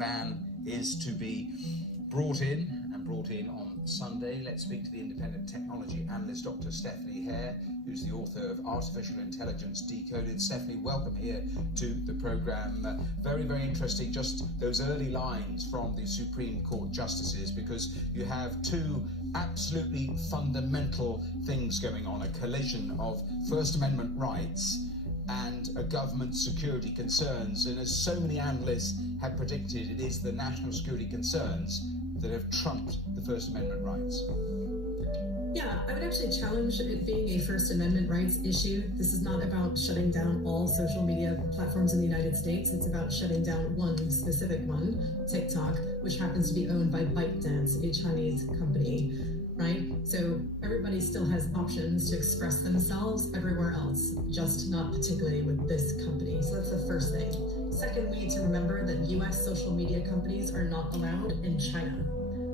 ban is to be brought in on Sunday. Let's speak to the independent technology analyst, Dr. Stephanie Hare, who's the author of Artificial Intelligence Decoded. Stephanie, welcome here to the program. Very, very interesting, just those early lines from the Supreme Court justices, because you have two absolutely fundamental things going on, a collision of First Amendment rights and a government's security concerns. And as so many analysts have predicted, it is the national security concerns that have trumped the First Amendment rights. Yeah, I would actually challenge it being a First Amendment rights issue. This is not about shutting down all social media platforms in the United States. It's about shutting down one specific one, TikTok, which happens to be owned by ByteDance, a Chinese company, right? So everybody still has options to express themselves everywhere else, just not particularly with this company. So that's the first thing. Second, we need to remember that US social media companies are not allowed in China,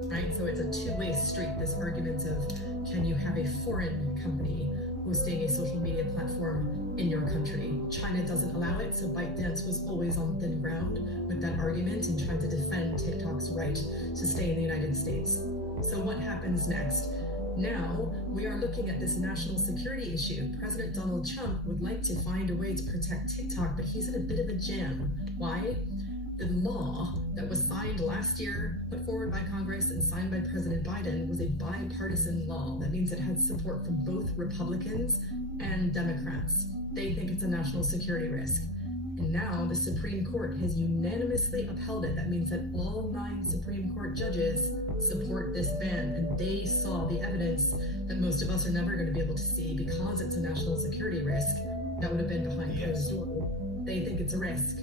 right? So it's a two-way street, this argument of, can you have a foreign company hosting a social media platform in your country? China doesn't allow it, so ByteDance was always on thin ground with that argument and trying to defend TikTok's right to stay in the United States. So what happens next? Now, we are looking at this national security issue. President Donald Trump would like to find a way to protect TikTok, but he's in a bit of a jam. Why? The law that was signed last year, put forward by Congress and signed by President Biden, was a bipartisan law. That means it had support from both Republicans and Democrats. They think it's a national security risk. And now the Supreme Court has unanimously upheld it. That means that all 9 Supreme Court judges support this ban, and they saw the evidence that most of us are never going to be able to see because it's a national security risk that would have been behind closed doors. They think it's a risk.